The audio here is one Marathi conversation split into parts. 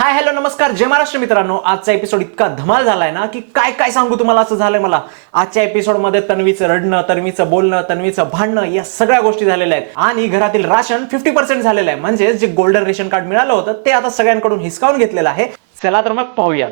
हाय हॅलो नमस्कार जय महाराष्ट्र मित्रांनो. आजचा एपिसोड इतका धमाल झालाय ना की काय काय सांगू तुम्हाला. असं झालंय मला आजच्या एपिसोडमध्ये तन्वीचं रडणं, तन्वीचं बोलणं, तन्वीचं भांडणं या सगळ्या गोष्टी झालेल्या आहेत आणि घरातील राशन 50% झालेलं आहे. म्हणजे जे गोल्डन रेशन कार्ड मिळालं होतं ते आता सगळ्यांकडून हिसकावून घेतलेलं आहे. चला तर मग पाहूया.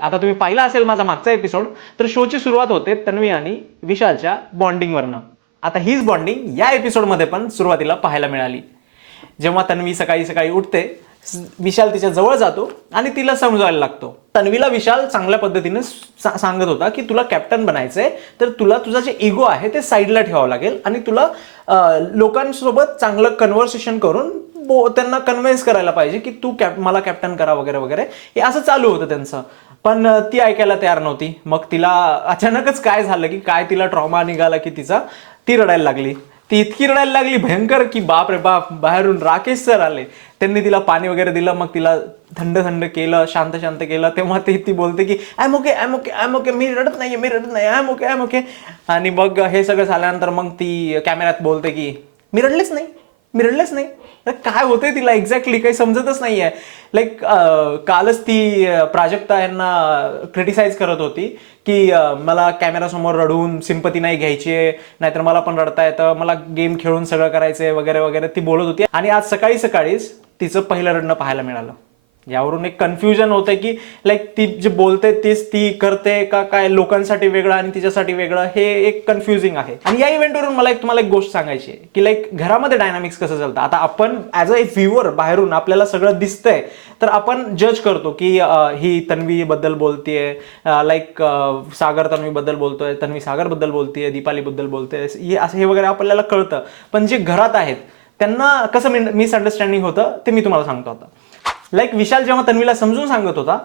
आता तुम्ही पाहिला असेल माझा मागचा एपिसोड, तर शोची सुरुवात होते तन्वी आणि विशालच्या बॉन्डिंग वरनं. आता हीच बॉन्डिंग या एपिसोडमध्ये पण सुरुवातीला पाहायला मिळाली. जेव्हा तन्वी सकाळी सकाळी उठते, विशाल तिच्या जवळ जातो आणि तिला समजायला लागतो. तन्वीला विशाल चांगल्या पद्धतीने सांगत होता की तुला कॅप्टन बनायचंय, तर तुला तुझा जे इगो आहे ते साईडला ठेवावं लागेल आणि तुला लोकांसोबत चांगलं कन्व्हर्सेशन करून त्यांना कन्व्हिन्स करायला पाहिजे की तू मला कॅप्टन करा वगैरे वगैरे. हे असं चालू होतं त्यांचं. पण ती ऐकायला तयार नव्हती. मग तिला अचानकच काय झालं की काय तिला ट्रॉमा निघाला की ती रडायला लागली. ती इतकी रडायला लागली भयंकर की बाप रे बाप. बाहेरून राकेश सर आले, त्यांनी तिला पाणी वगैरे दिलं, मग तिला थंड थंड केलं, शांत शांत केलं. तेव्हा ती बोलते की I am okay I am okay I am okay, मी रडत नाही I am okay I am okay. आणि मग हे सगळं झाल्यानंतर मग ती कॅमेऱ्यात बोलते की मी रडलेच नाही. काय होतंय तिला एक्झॅक्टली काही समजतच नाहीये. लाईक कालच ती प्राजक्ता यांना क्रिटिसाइज करत होती की मला कॅमेरासमोर रडून सिंपती नाही घ्यायची, नाहीतर मला पण रडता येतं, मला गेम खेळून सगळं करायचंय वगैरे वगैरे ती बोलत होती. आणि आज सकाळी सकाळीच तिचं पहिलं रडणं पाहायला मिळालं. यावरून एक कन्फ्युजन होतंय की लाईक ती जे बोलते तेच ती करते का काय, लोकांसाठी वेगळं आणि तिच्यासाठी वेगळं, हे एक कन्फ्युजिंग आहे. आणि या इव्हेंटवरून मला तुम्हाला एक गोष्ट सांगायची आहे की लाईक घरामध्ये डायनामिक्स कसं चालतं. आता आपण ॲज अ व्ह्युअर बाहेरून आपल्याला सगळं दिसतंय, तर आपण जज करतो की ही तन्वी बद्दल बोलतेय, लाईक सागर तन्वी बद्दल बोलतोय, तन्वी सागर बद्दल बोलतेय, दीपाली बद्दल बोलतेय, असं हे वगैरे आपल्याला कळतं. पण जे घरात आहेत त्यांना कसं मिसअंडरस्टँडिंग होतं ते मी तुम्हाला सांगतो आता. लाईक विशाल जेव्हा तन्वीला समजून सांगत होता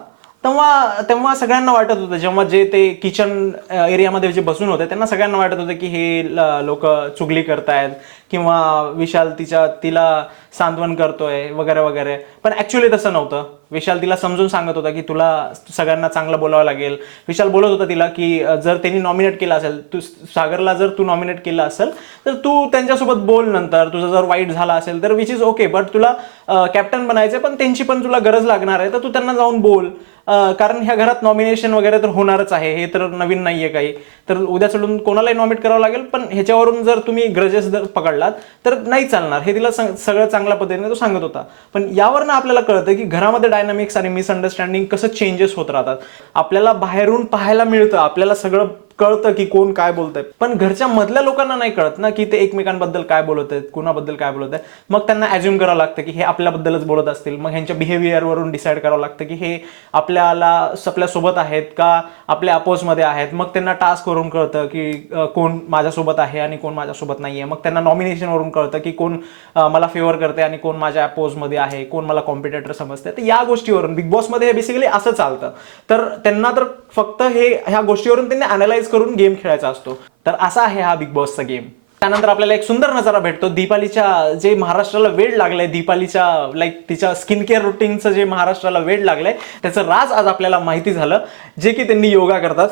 तेव्हा सगळ्यांना वाटत होतं, जेव्हा जे ते किचन एरियामध्ये जे बसून होते त्यांना सगळ्यांना वाटत होतं की हे लोक चुगली करतायत किंवा विशाल तिला सांत्वन करतोय वगैरे वगैरे. पण ऍक्च्युअली तसं नव्हतं. विशाल तिला समजून सांगत होता की तुला सगळ्यांना चांगलं बोलावं लागेल. विशाल बोलत होता तिला की जर त्यांनी नॉमिनेट केलं असेल, सागरला जर तू नॉमिनेट केलं असेल तर तू त्यांच्यासोबत बोल नंतर, तुझं जर वाईट झाला असेल तर विच इज ओके, बट तुला कॅप्टन बनायचं, पण त्यांची पण तुला गरज लागणार आहे, तर तू त्यांना जाऊन बोल. कारण ह्या घरात नॉमिनेशन वगैरे तर होणारच आहे, हे तर नवीन नाहीये काही. तर उद्या चढून कोणालाही नॉमिनेट करावं लागेल, पण ह्याच्यावरून जर तुम्ही ग्रजेस जर पकडलात तर नाही चालणार, हे तिला सगळं चांगल्या पद्धतीने तो सांगत होता. पण यावरनं आपल्याला कळतं की घरामध्ये डायनामिक्स आणि मिसअंडरस्टँडिंग कसं चेंजेस होत राहतात. आपल्याला बाहेरून पाहायला मिळतं, आपल्याला सगळं कळतं की कोण काय बोलतंय, पण घरच्या मधल्या लोकांना नाही कळत ना की ते एकमेकांबद्दल काय बोलत आहेत, कुणाबद्दल काय बोलत आहे. मग त्यांना ॲज्युम करावं लागतं की हे आपल्याबद्दलच बोलत असतील. मग ह्यांच्या बिहेवियरवरून डिसाईड करावं लागतं की हे आपल्यासोबत आहेत का आपल्या अपोजमध्ये आहेत. मग त्यांना टास्क वरून कळतं की कोण माझ्यासोबत आहे आणि कोण माझ्यासोबत नाहीये. मग त्यांना नॉमिनेशनवरून कळतं की कोण मला फेवर करते आणि कोण माझ्या अपोजमध्ये आहे, कोण मला कॉम्पिटेटर समजते. तर या गोष्टीवरून बिग बॉसमध्ये हे बेसिकली असं चालतं. तर त्यांना तर फक्त ह्या गोष्टीवरून त्यांनी अनालाइज करून गेम खेळायचा असतो. तर असा आहे हा बिग बॉसचा गेम. त्यानंतर आपल्याला एक सुंदर नजारा भेटतो दीपालीच्या, जे महाराष्ट्राला वेड लागलंय, दीपालीच्या लाईक तिच्या स्किन केअर रुटीनचं जे महाराष्ट्राला वेड लागलंय त्याचं राज आज आपल्याला माहिती झालं, जे की त्यांनी योगा करतात.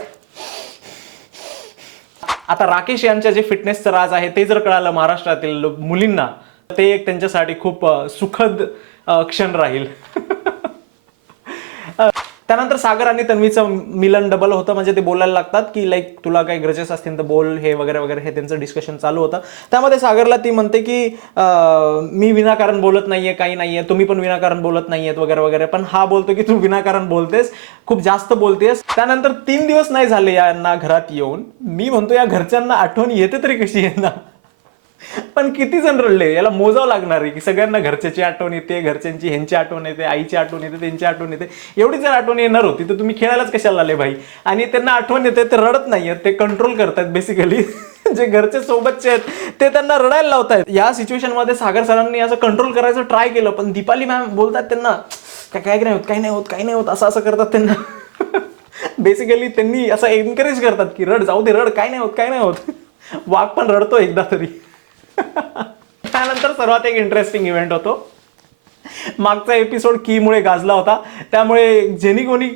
आता राकेश यांच्या जे फिटनेसचं राज आहे ते जर कळालं महाराष्ट्रातील मुलींना, ते एक त्यांच्यासाठी खूप सुखद क्षण राहील. त्यानंतर सागर आणि तन्वीचं मिलन डबल होतं. म्हणजे ते बोलायला लागतात की लाईक तुला काही ग्रजेस असतील तर बोल, हे वगैरे वगैरे, हे त्यांचं डिस्कशन चालू होतं. त्यामध्ये सागरला ती म्हणते की मी विनाकारण बोलत नाहीये, काही नाहीये, तुम्ही पण विनाकारण बोलत नाहीयेत वगैरे वगैरे. पण हा बोलतो की तू विनाकारण बोलतेस, खूप जास्त बोलतेस. त्यानंतर 3 दिवस नाही झाले यांना घरात येऊन. मी म्हणतो या घरच्यांना आठवण येते तरी कशी यांना. पण किती जण रडले याला मोजावं लागणार आहे की सगळ्यांना घरच्याची आठवण येते, घरच्यांची ह्यांची आठवण येते, आईची आठवण येते, त्यांची आठवण येते. एवढी जर आठवण येणार होती तर तुम्ही खेळायलाच कशाला आले भाई. आणि त्यांना आठवण येते, ते रडत नाहीयेत, ते कंट्रोल करतात बेसिकली. जे घरचे सोबतचे आहेत ते त्यांना रडायला लावतायत. या सिच्युएशन मध्ये सागर सरांनी असं कंट्रोल करायचं ट्राय केलं, पण दीपाली मॅम बोलतात त्यांना काय नाही होत असं करतात त्यांना. बेसिकली त्यांनी असं एनकरेज करतात की रड, जाऊ दे रड, काय नाही होत. वाघ पण रडतो एकदा तरी. त्यानंतर सर्वात एक इंटरेस्टिंग इव्हेंट होतो. मागचा एपिसोड कीमुळे गाजला होता, त्यामुळे जेनी कोणी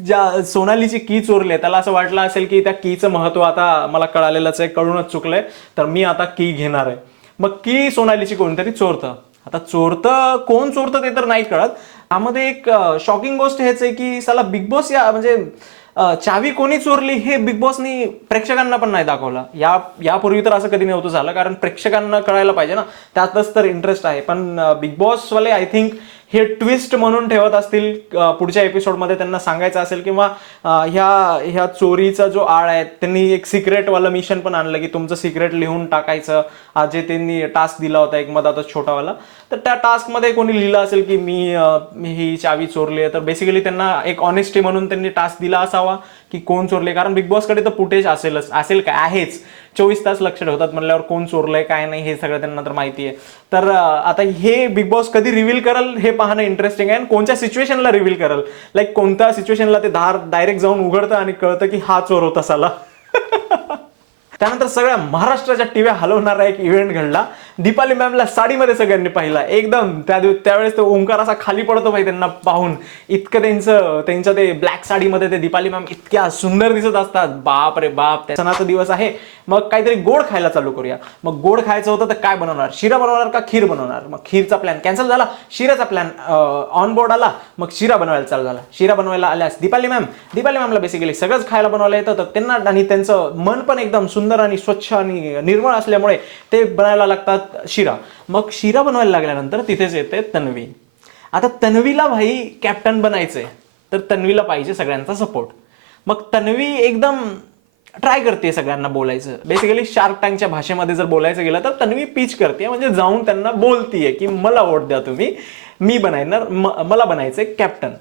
ज्या सोनालीची की चोरली त्याला असं वाटलं असेल की त्या कीचं महत्व आता मला कळालेलंच आहे, कळूनच चुकलंय, तर मी आता की घेणार आहे. मग की सोनालीची कोणतरी चोरतं. आता चोरतं कोण चोरतं ते तर नाही कळत. त्यामध्ये एक शॉकिंग गोष्ट हेच आहे की साला बिग बॉस या म्हणजे चावी कोणी चोरली हे बिग बॉसनी प्रेक्षकांना पण नाही दाखवलं. यापूर्वी तर असं कधी नव्हतं झालं, कारण प्रेक्षकांना कळायला पाहिजे ना, त्यातच तर इंटरेस्ट आहे. पण बिग बॉसवाले आय थिंक हे ट्विस्ट म्हणून ठेवत असतील, पुढच्या एपिसोडमध्ये त्यांना सांगायचं असेल, किंवा ह्या चोरीचा जो आळ आहे त्यांनी एक सिक्रेटवाला मिशन पण आणलं की तुमचं सिक्रेट लिहून टाकायचं, जे त्यांनी टास्क दिला होता एक मधात छोटावाला. तर त्या टास्कमध्ये कोणी लिहिलं असेल की मी ही चावी चोरली आहे, तर बेसिकली त्यांना एक ऑनेस्टी म्हणून त्यांनी टास्क दिला असावा की कोण चोरले, कारण बिग बॉसकडे तर फुटेज असेल काय आहेच, 24 तास लक्ष ठेवतात म्हणल्यावर कोण चोरलंय काय नाही हे सगळं त्यांना तर माहिती आहे. तर आता हे बिग बॉस कधी रिव्हील करल हे पाहणं इंटरेस्टिंग आहे, आणि कोणत्या सिच्युएशनला रिव्हील करल, लाईक कोणत्या सिच्युएशनला ते दार डायरेक्ट जाऊन उघडतं आणि कळतं की हा चोर होता साला. त्यानंतर सगळ्या महाराष्ट्राच्या टीव्या हलवणारा एक इव्हेंट घडला. दीपाली मॅमला साडीमध्ये सगळ्यांनी पाहिला, एकदम त्यावेळेस तो ओंकार असा खाली पडतो भाई त्यांना पाहून, इतकं त्यांच्या ते ब्लॅक साडीमध्ये ते दीपाली मॅम इतक्या सुंदर दिसत असतात. बाप रे बाप, सणाचा दिवस आहे, मग काहीतरी गोड खायला चालू करूया. मग गोड खायचं होतं तर काय बनवणार, शिरा बनवणार का खीर बनवणार. मग खीरचा प्लॅन कॅन्सल झाला, शिराचा प्लॅन ऑन बोर्ड आला, मग शिरा बनवायला चालू झाला. शिरा बनवायला आल्यास दीपाली मॅमला बेसिकली सगळंच खायला बनवायला येतं, तर त्यांना आणि त्यांचं मन पण एकदम सुंदर आणि स्वच्छ आणि निर्मळ असल्यामुळे ते बनायला लागतात शिरा. मग शिरा बनवायला लागल्यानंतर तिथेच येते तन्वी. आता तन्वीला भाई कॅप्टन बनायचंय, तर तन्वीला पाहिजे सगळ्यांचा सपोर्ट. मग तन्वी एकदम ट्राय करते सगळ्यांना बोलायचं, बेसिकली शार्क टँकच्या भाषेमध्ये जर बोलायचं गेलं तर तन्वी पिच करते, म्हणजे जाऊन त्यांना बोलतीये की मला वोट द्या तुम्ही, मी बनायणार, मला बनायचंय कॅप्टन.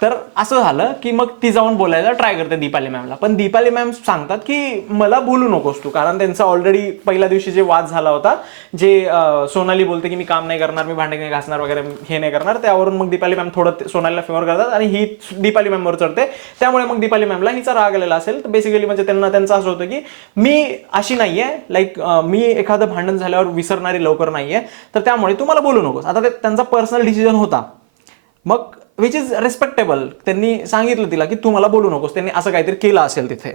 तर असं झालं की मग ती जाऊन बोलायला ट्राय करते दीपाली मॅमला, पण दीपाली मॅम सांगतात की मला बोलू नकोस तू, कारण त्यांचा ऑलरेडी पहिल्या दिवशी जे वाद झाला होता, जे सोनाली बोलते की मी काम नाही करणार, मी भांडे नाही घासणार वगैरे, हे नाही करणार, त्यावरून मग दीपाली मॅम थोडं सोनालीला फेवर करतात आणि ही दीपाली मॅमवर चढते. त्यामुळे मग दीपाली मॅमला हिचा राग आलेला असेल, तर बेसिकली म्हणजे त्यांचं असं होतं की मी अशी नाहीये, लाईक मी एखादं भांडण झाल्यावर विसरणारी लवकर नाहीये, तर त्यामुळे तू मला बोलू नकोस. आता त्यांचा पर्सनल डिसिजन होता, मग विच इज रेस्पेक्टेबल. त्यांनी सांगितलं तिला की तू मला बोलू नकोस, त्यांनी असं काहीतरी केलं असेल तिथे.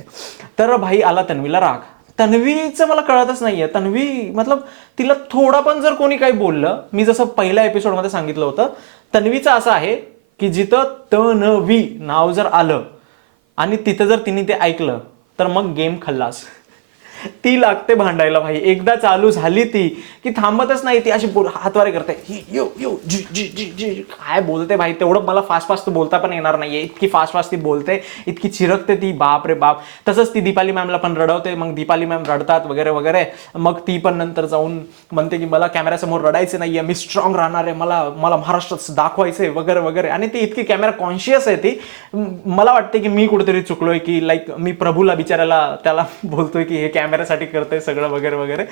तर भाई आला तन्वीला राग. तन्वीचं मला कळतच नाहीये, तन्वी मतलब तिला थोडा पण जर कोणी काही बोललं, मी जसं पहिल्या एपिसोडमध्ये सांगितलं होतं, तन्वीचं असं आहे की जिथं तन्वी नाव जर आलं आणि तिथं जर तिने ते ऐकलं तर मग गेम खल्लास. ती लागते भांडायला भाई, एकदा चालू झाली ती की थांबतच नाही, ती अशी हातवारे करते, यो यो जी जी जी जी, काय बोलते भाई, तेवढं मला फास्ट बोलता पण येणार नाहीये, इतकी फास्ट ती बोलते, इतकी चिरकते ती, बाप रे बाप. तसंच ती दीपाली मॅमला पण रडवते, मग दीपाली मॅम रडतात वगैरे वगैरे, मग ती पण नंतर जाऊन म्हणते की मला कॅमेऱ्यासमोर रडायचं नाहीये, मी स्ट्रॉंग राहणार आहे, मला महाराष्ट्रात दाखवायचंय वगैरे वगैरे. आणि ती इतकी कॅमेरा कॉन्शियस आहे ती, मला वाटते की मी कुठेतरी चुकलोय, की लाईक मी प्रभूला बिचारायला त्याला बोलतोय की हे कॅमेऱ्यासाठी करते सगळं वगैरे वगैरे.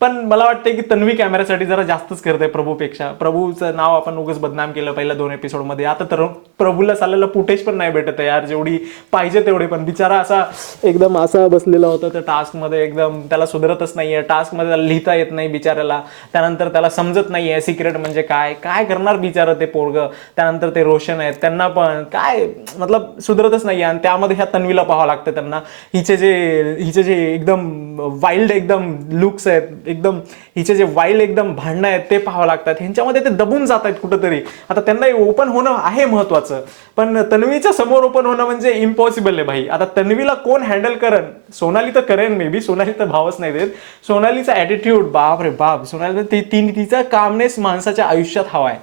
पण मला वाटतंय की तन्वी कॅमेऱ्यासाठी जरा जास्तच करते प्रभूपेक्षा. प्रभूचं नाव आपण उगाच बदनाम केलं पहिल्या 2 एपिसोडमध्ये, आता तर प्रभूला चाललेलं फुटेज पण नाही भेटत यार, जेवढी पाहिजे तेवढी. पण बिचारा असा एकदम असा बसलेला होता त्या टास्कमध्ये, एकदम त्याला सुधारतच नाहीये, टास्कमध्ये त्याला लिहिता येत नाही बिचारायला, त्यानंतर त्याला समजत नाहीये सिक्रेट म्हणजे काय करणार बिचारं ते पोरगं. त्यानंतर ते रोशन आहेत, त्यांना पण काय मतलब सुधरतच नाहीये, आणि त्यामध्ये ह्या तन्वीला पाहावं लागतं त्यांना. हिचे जे एकदम वाईल्ड एकदम लुक्स आहेत, एकदम हिचे जे वाईल्ड एकदम भांडणं आहेत ते पाहावं लागतात, ह्यांच्यामध्ये ते दबून जात आहेत कुठंतरी. आता त्यांना ओपन होणं आहे महत्वाचं, पण तन्वीच्या समोर ओपन होणं म्हणजे इम्पॉसिबल आहे भाई. आता तन्वीला कोण हँडल करेन, सोनाली तर करेन मे बी, सोनाली तर भावच नाही देत. सोनालीचा ॲटिट्यूड बाप रे बाप, सोनाली तिचा कामनेस माणसाच्या आयुष्यात हवा आहे,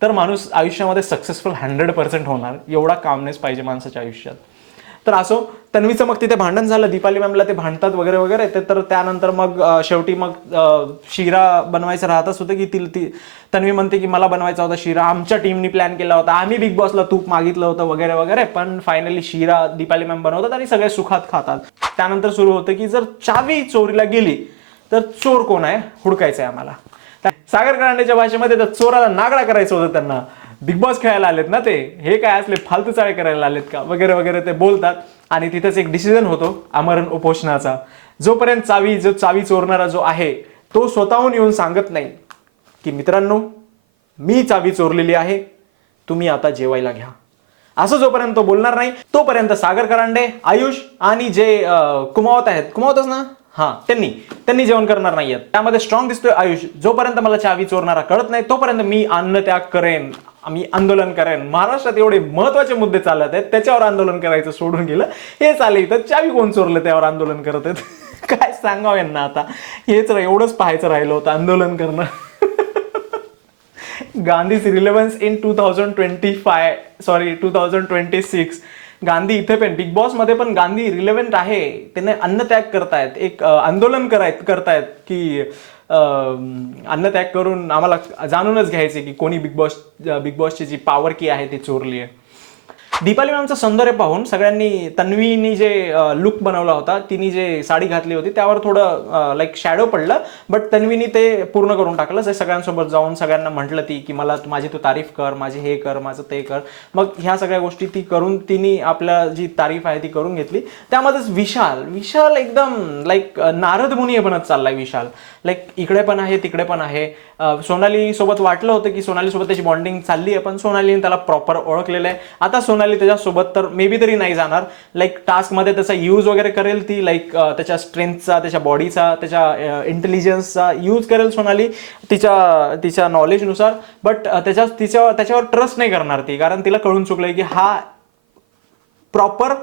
तर माणूस आयुष्यामध्ये सक्सेसफुल 100% होणार, एवढा कामनेस पाहिजे माणसाच्या आयुष्यात. तर असो, तन्वीचं मग तिथे भांडण झालं, दीपाली मॅमला ते भांडतात वगैरे वगैरे. तर त्यानंतर मग शेवटी मग शिरा बनवायचं राहतच होतं की ती तन्वी म्हणते की मला बनवायचा होता शिरा, आमच्या टीमनी प्लॅन केला होता, आम्ही बिग बॉसला तूप मागितलं होतं वगैरे वगैरे, पण फायनली शिरा दीपाली मॅम बनवतात आणि सगळे सुखात खातात. त्यानंतर सुरू होतं की जर चावी चोरीला गेली तर चोर कोण आहे हुडकायचं आहे आम्हाला. सागर कारंडेच्या भाषेमध्ये तर चोराला नागडा करायचं होतं त्यांना. बिग बॉस खेळायला आलेत ना ते, हे काय असले फालतू चाळे करायला आलेत का वगैरे वगैरे ते बोलतात. आणि तिथेच एक डिसिजन होतो आमरण उपोषणाचा. जोपर्यंत चावी चोरणारा जो आहे तो स्वतःहून येऊन सांगत नाही की मित्रांनो मी चावी चोरलेली आहे, तुम्ही आता जेवायला घ्या. असं जोपर्यंत तो बोलणार नाही तोपर्यंत सागर करांडे, आयुष आणि जे कुमावत आहेत, कुमावतच ना, हा, त्यांनी जेवण करणार नाहीयेत. त्यामध्ये स्ट्रॉंग दिसतोय आयुष. जोपर्यंत मला चावी चोरणारा कळत नाही तोपर्यंत मी अन्नत्याग करेन, मी आंदोलन करेन. महाराष्ट्रात एवढे महत्वाचे मुद्दे चालत आहेत, त्याच्यावर आंदोलन करायचं सोडून गेलं. हे चालेल तर चावी कोण चोरलं त्यावर आंदोलन करत आहेत. काय सांगावं यांना आता. हेच एवढंच पाहायचं राहिलं होतं, आंदोलन करणं. Gandhi's relevance in 2026. गांधी इथे पण बिग बॉस मध्ये पण गांधी रिलेव्हंट आहे. त्याने अन्नत्याग करतायत, एक आंदोलन करतायत की अन्नत्याग करून आम्हाला जाणूनच घ्यायचे की कोणी बिग बॉसची जी पॉवर की आहे ती चोरली आहे. दीपाली मॅमचं सौंदर्य पाहून सगळ्यांनी, तन्वीनी जे लुक बनवला होता, तिने जे साडी घातली होती त्यावर थोडं लाईक शॅडो पडलं, बट तन्वीनी ते पूर्ण करून टाकलं. जे सगळ्यांसोबत जाऊन सगळ्यांना म्हटलं ती की मला माझी तू तारीफ कर, माझी हे कर, माझं ते कर. मग ह्या सगळ्या गोष्टी ती करून तिने आपल्या जी तारीफ आहे ती करून घेतली. त्यामध्येच विशाल एकदम लाईक नारद मुनी बनत चाललाय विशाल. लाईक इकडे पण आहे तिकडे पण आहे. सोनाली सोबत वाटलं होतं की सोनाली सोबत त्याची बॉन्डिंग चालली आहे, पण सोनालीने त्याला प्रॉपर ओळखलेलं आहे. आता सोनाली त्याच्यासोबत तर मे बी तरी नाही जाणार. लाईक टास्कमध्ये त्याचा यूज वगैरे करेल ती, लाईक त्याच्या स्ट्रेंथचा, त्याच्या बॉडीचा, त्याच्या इंटेलिजन्सचा यूज करेल सोनाली तिच्या नॉलेजनुसार. बट त्याच्यावर ट्रस्ट नाही करणार ती, कारण तिला कळून चुकलंय की हा प्रॉपर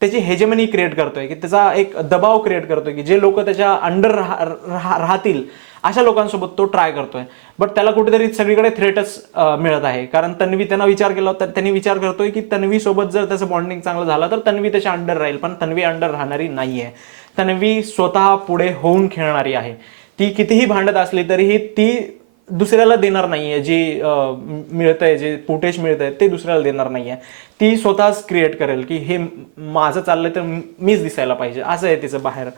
त्याची हेजेमनी क्रिएट करतोय, की त्याचा एक दबाव क्रिएट करतोय, की जे लोक त्याच्या अंडर राहतील अशा लोकांसोबत तो ट्राय करतोय. बट त्याला कुठेतरी सगळीकडे थ्रेटच मिळत आहे. कारण त्यांना विचार केला तर त्यांनी विचार करतोय की तन्वी सोबत जर त्याचं बॉन्डिंग चांगलं झालं तर तन्वी त्याच्या अंडर राहील, पण तन्वी अंडर राहणारी नाहीये. तन्वी स्वतः पुढे होऊन खेळणारी आहे. ती कितीही भांडत असली तरीही ती दुसऱ्याला देणार नाहीये. जे मिळतंय, जे फुटेज मिळतंय ते दुसऱ्याला देणार नाहीये. ती स्वतःच क्रिएट करेल की हे माझं चाललंय तर मीच दिसायला पाहिजे, असं आहे तिचं बाहेर.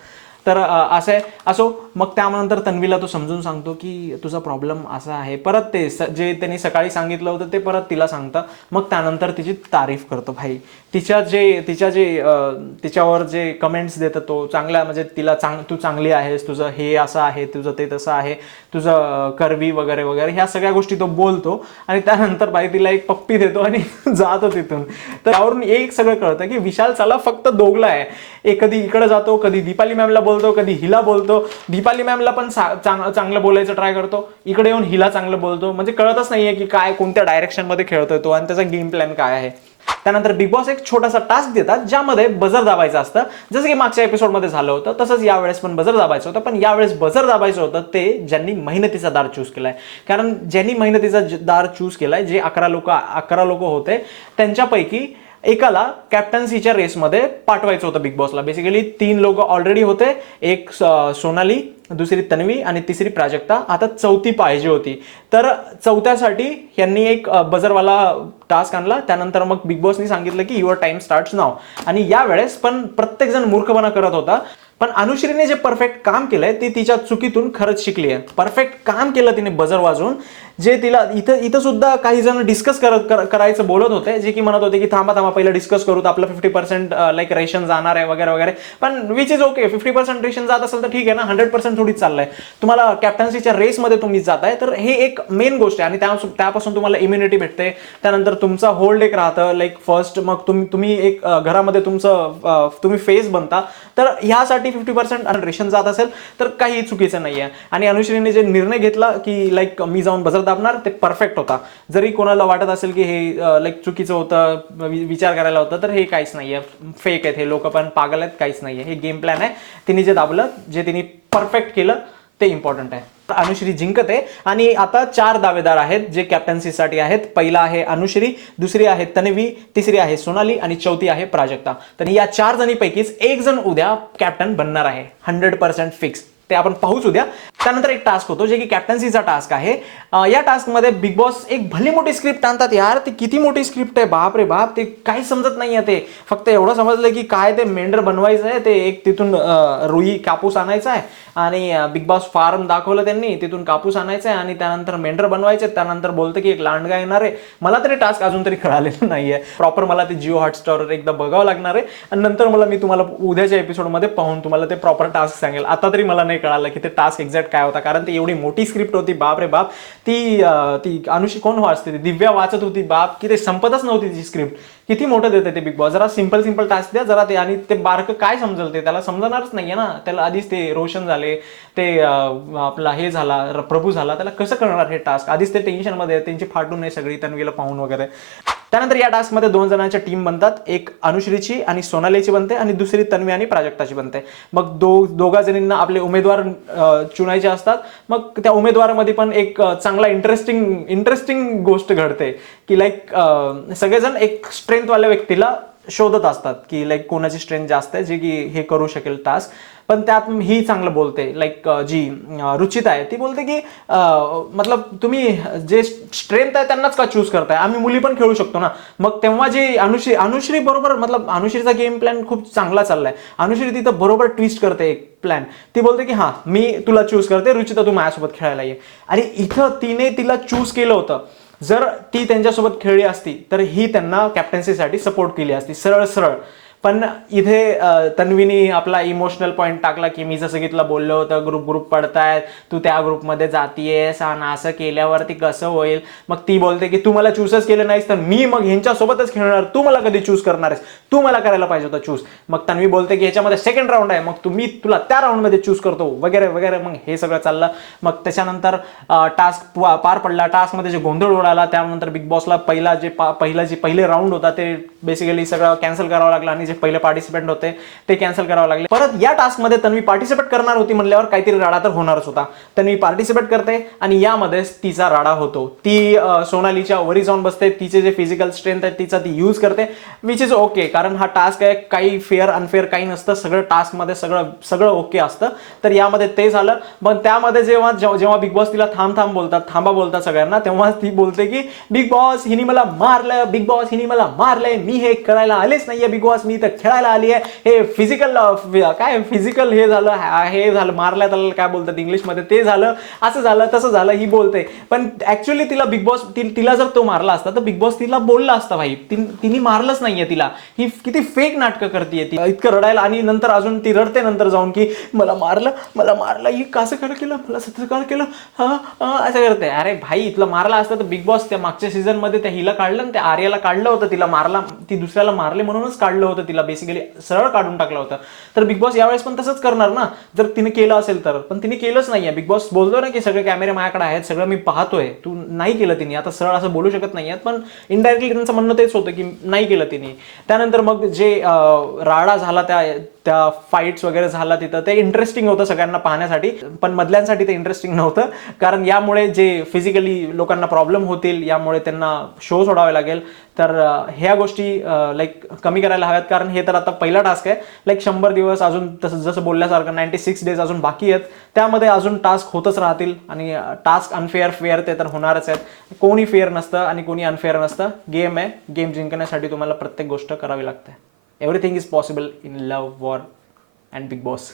तर असं आहे. असो, मग त्यानंतर तन्वीला तो समजून सांगतो की तुझा प्रॉब्लेम असा आहे. परत ते जे त्यांनी सकाळी सांगितलं होतं ते परत तिला सांगतं. मग त्यानंतर तिची तारीफ करतो. भाई तिच्यावर जे कमेंट्स देतं तो चांगल्या, म्हणजे तिला तू चांगली आहेस, तुझं हे असं आहे, तुझं ते तसं आहे, तुझं करवी वगैरे वगैरे ह्या सगळ्या गोष्टी तो बोलतो. आणि त्यानंतर भाई तिला एक पप्पी देतो आणि जातो तिथून. तर त्यावरून एक सगळं कळतं की विशाल चाला फक्त दोघला आहे. कधी इकडे जातो, कधी दीपाली मॅमला बोलतो, कधी हिला बोलतो. दीपाली मॅमला पण चांगलं बोलायचं ट्राय करतो, इकडे येऊन हिला चांगलं बोलतो. म्हणजे कळतच नाहीये की काय कोणत्या डायरेक्शन मध्ये खेळतोय तो आणि त्याचा गेम प्लॅन काय आहे. त्यानंतर बिग बॉस एक छोटासा टास्क देतात ज्यामध्ये बजर दाबायचं असतं. जसं की मागच्या एपिसोडमध्ये झालं होतं तसंच यावेळेस पण बजर दाबायचं होतं. पण यावेळेस बजर दाबायचं होतं ते ज्यांनी मेहनतीचा दार चूज केलाय. कारण ज्यांनी मेहनतीचा दार चूज केलाय, जे 11 लोक होते, त्यांच्यापैकी एकाला कॅप्टन्सीच्या रेसमध्ये पाठवायचं होतं बिग बॉसला. बेसिकली 3 लोक ऑलरेडी होते. एक सोनाली, दुसरी तन्वी आणि तिसरी प्राजक्ता. आता चौथी पाहिजे होती. तर चौथ्यासाठी यांनी एक बजरवाला टास्क आणला. त्यानंतर मग बिग बॉसनी सांगितलं की युअर टाइम स्टार्ट्स नाव. आणि यावेळेस पण प्रत्येक जण मूर्खपणा करत होता. पण अनुश्रीने जे परफेक्ट काम केलंय ते तिच्या चुकीतून खरंच शिकली आहे. परफेक्ट काम केलं तिने बजर वाजवून. जे तिला इथं सुद्धा काही जण डिस्कस करायचं बोलत होते, जे की म्हणत होते की थांबा पहिलं डिस्कस करू, तर आपलं 50% लाईक रेशन जाणार आहे वगैरे वगैरे. पण विच इज ओके. 50% रेशन जात असेल तर ठीक आहे ना, 100% थोडीच चाललंय. तुम्हाला कॅप्टन्सीच्या रेसमध्ये तुम्ही जाताय तर हे एक मेन गोष्ट आहे. आणि त्यापासून तुम्हाला इम्युनिटी भेटते. त्यानंतर तुमचा होल्ड एक राहतं, लाईक फर्स्ट. मग तुम्ही एक घरामध्ये तुम्ही फेस बनता. तर ह्यासाठी 50% रेशन जात असेल तर काही चुकीचं नाही आहे. आणि अनुश्रीने जे निर्णय घेतला की लाईक मी जाऊन बजर दाबणार, ते परफेक्ट होता. जरी कोणाला वाटत असेल की हे लाईक चुकीचं होतं, विचार करायला होतं, तर हे काहीच नाहीये. फेक आहेत हे लोक, पण पागल आहेत, काहीच नाहीये. हे गेम प्लॅन आहे. तिने जे दाबलं, जे तिने परफेक्ट केलं ते इम्पॉर्टंट आहे. अनुश्री जिंकते. आणि आता 4 दावेदार आहेत जे कॅप्टन्सीसाठी आहेत. पहिला आहे अनुश्री, दुसरी आहे तन्वी, तिसरी आहे सोनाली आणि चौथी आहे प्राजक्ता. तर या 4 जणीपैकीच एक जण उद्या कॅप्टन बनणार आहे. 100% फिक्स. ते आपण पाहूच उद्या. त्यानंतर एक टास्क होतो जे की कॅप्टन्सीचा टास्क आहे. या टास्कमध्ये बिग बॉस एक भली मोठी स्क्रिप्ट आणतात यार. ती किती मोठी स्क्रिप्ट आहे, बाप रे बाप. ते काही समजत नाहीये. ते फक्त एवढं समजलं की काय ते मेंढर बनवायचं आहे, ते एक तिथून रुई कापूस आणायचा आहे आणि बिग बॉस फार्म दाखवलं त्यांनी, तिथून कापूस आणायचा आहे आणि त्यानंतर मेंढर बनवायचे. त्यानंतर बोलतं की एक लांडगा येणार आहे. मला तरी टास्क अजून तरी कळालेलं नाहीये प्रॉपर. मला ते जिओ हॉटस्टारवर एकदा बघावं लागणार आहे आणि नंतर मी तुम्हाला उद्याच्या एपिसोडमध्ये पाहून तुम्हाला ते प्रॉपर टास्क सांगेल. आता तरी मला नाही कळालं की ते टास्क एक्झॅक्ट काय होता, कारण ती एवढी मोठी स्क्रिप्ट होती, बाप रे बाप. ती अनुषी कोण वाचते, ती दिव्या वाचत होती, बाप की ते संपतच नव्हती तिची स्क्रिप्ट. किती मोठं देते ते बिग बॉस. जरा सिंपल टास्क द्या जरा ते, आणि ते बारकं काय समजल, ते त्याला समजणारच नाहीये ना. त्याला आधीच ते रोशन झाले, ते आपला हे झाला, प्रभू झाला, त्याला कसं करणार हे टास्क. आधीच ते टेन्शन मध्ये, त्यांची फाटून नाही सगळी तन्वीला पाहून वगैरे. त्यानंतर या टास्कमध्ये 2 जणांच्या टीम बनतात, एक अनुश्रीची आणि सोनालीची बनते, आणि दुसरी तन्वी आणि प्राजक्ताची बनते. मग दोघा जणींना आपले उमेदवार चुनायचे असतात. मग त्या उमेदवारामध्ये पण एक चांगला इंटरेस्टिंग गोष्ट घडते की लाईक सगळेजण एक स्ट्रेंथवाल्या व्यक्तीला शोधत असतात की लाईक कोणाची स्ट्रेंथ जास्त आहे जे की हे करू शकेल टास्क. पण त्यात ही चांगलं बोलते, लाईक जी रुचिता आहे ती बोलते की मतलब तुम्ही जे स्ट्रेंथ आहे त्यांनाच का चूज करताय, आम्ही मुली पण खेळू शकतो ना. मग तेव्हा जे अनुश्री बरोबर, मतलब अनुश्रीचा गेम प्लॅन खूप चांगला चाललाय. अनुश्री तिथं बरोबर ट्विस्ट करते एक प्लॅन. ती बोलते की हां मी तुला चूज करते, रुचिता तू माझ्यासोबत खेळायला ये. आणि इथं तिने तिला चूज केलं होतं. जर ती त्यांच्यासोबत खेळली असती तर ही त्यांना कॅप्टन्सीसाठी सपोर्ट केली असती सरळ. पण इथे तन्वीनी आपला इमोशनल पॉईंट टाकला की मी जसं की तुला बोललो होतं, ग्रुप पडतायत, तू त्या ग्रुपमध्ये जातीयेस आणि असं केल्यावरती कसं होईल. मग ती बोलते की तू मला चूजच केलं नाहीस तर मी मग ह्यांच्यासोबतच खेळणार, तू मला कधी चूज करणार आहेस, तू मला करायला पाहिजे होतं चूज. मग तन्वी बोलते की ह्याच्यामध्ये सेकंड राऊंड आहे, मग मी तुला त्या राऊंडमध्ये चूज करतो वगैरे वगैरे. मग हे सगळं चाललं. मग त्याच्यानंतर टास्क पार पडला. टास्कमध्ये जे गोंधळ उडाला त्यानंतर बिग बॉसला पहिले राऊंड होता ते बेसिकली सगळं कॅन्सल करावं लागलं, आणि पहिले पार्टिसिपेंट होते ते कॅन्सल करावं लागले. परत या टास्कमध्ये तन्वी पार्टिसिपेट करणार होती म्हणल्यावर काहीतरी राडा तर होणारच होता. तन्वी पार्टिसिपेट करते आणि यामध्ये तिचा राडा होतो. ती सोनालीच्या वरी जाऊन बसते, तिचे जे फिजिकल स्ट्रेंथ आहे तिचा ती यूज करते, विच इज ओके, कारण हा टास्क आहे, काही फेअर अनफेअर काही नसतं, सगळं टास्कमध्ये सगळं ओके असतं. तर यामध्ये ते झालं. पण त्यामध्ये जेव्हा बिग बॉस तिला थांबा बोलतात सगळ्यांना, तेव्हा ती बोलते की बिग बॉस हिने मला मारलं, बिग बॉस हिने मला मारलंय, मी हे करायला आलेच नाहीये बिग बॉस, मी तर खेळायला आली आहे. हे फिजिकल हे झालं मारलं, त्याला काय बोलतात इंग्लिशमध्ये, ते झालं, असं झालं तसं झालं ही बोलते. पण ऍक्च्युअली तिला बिग बॉस तिला जर तो मारला असता तर बिग बॉस तिला बोलला असता, भाई तिने मारलंच नाहीये तिला. ही किती फेक नाटकं करते ती, इतकं रडायला, आणि नंतर अजून ती रडते नंतर जाऊन की मला मारलं ही कसं केलं, मला सत्कार केलं, असं करते. अरे भाई तुला मारला असता तर बिग बॉस त्या मागच्या सीझन मध्ये त्या हिला काढलं, त्या आर्याला काढलं होतं, तिला मारला, ती दुसऱ्याला मारले म्हणूनच काढलं होतं तिला, बेसिकली सरळ काढून टाकलं होतं. तर बिग बॉस यावेळेस पण तसंच करणार ना जर तिने केलं असेल तर. पण तिने केलंच नाहीये. बिग बॉस बोलतो ना की सगळे कॅमेरे माझ्याकडे आहेत, सगळं मी पाहतोय, तू नाही केलं तिने. आता सरळ असं बोलू शकत नाहीयेत, पण इनडायरेक्टली त्यांचं म्हणणं तेच होतं की नाही केलं तिने. त्यानंतर मग जे राडा झाला, त्या फाईट्स वगैरे झाला तिथं, ते इंटरेस्टिंग होतं सगळ्यांना पाहण्यासाठी, पण मधल्यांसाठी ते इंटरेस्टिंग नव्हतं, कारण यामुळे जे फिजिकली लोकांना प्रॉब्लेम होतील, यामुळे त्यांना शो सोडावे लागेल. तर ह्या गोष्टी लाईक कमी करायला हव्यात, कारण हे तर आता पहिला टास्क आहे. लाईक 100 दिवस अजून, तसं जसं बोलल्यासारखं 96 डेज अजून बाकी आहेत, त्यामध्ये अजून टास्क होतच राहतील. आणि टास्क अनफेअर फेअर ते तर होणारच आहेत. कोणी फेअर नसतं आणि कोणी अनफेअर नसतं. गेम आहे, गेम जिंकण्यासाठी तुम्हाला प्रत्येक गोष्ट करावी लागते. Everything is possible in love, war and big boss.